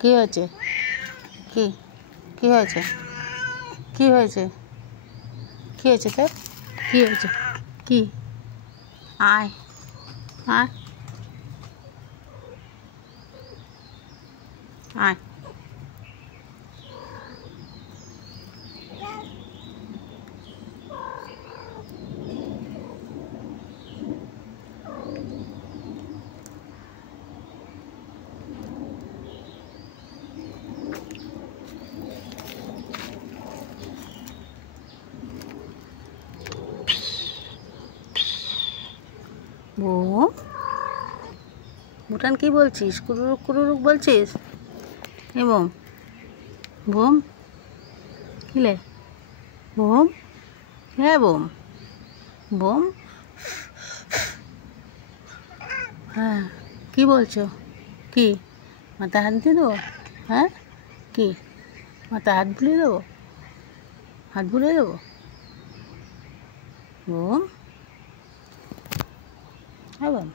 কি হয়েছে? কি কি হয়েছে? কি হয়েছে? কি হয়েছে তোর? কি হয়েছে? কি? আয় আয় আয়। বোম, ভুটান কি বলছিস? কুরুরুক কুরুরুক বলছিস? এ বোম, বোম কিলে? বোম, হ্যাঁ বোম, বোম, হ্যাঁ কি বলছো? কি মাথায় হাত দিয়ে দেবো? হ্যাঁ কি মাথায় হাত বুলিয়ে দেবো? হাত বুলিয়ে দেবো? বোম, হ্যাঁ বোম।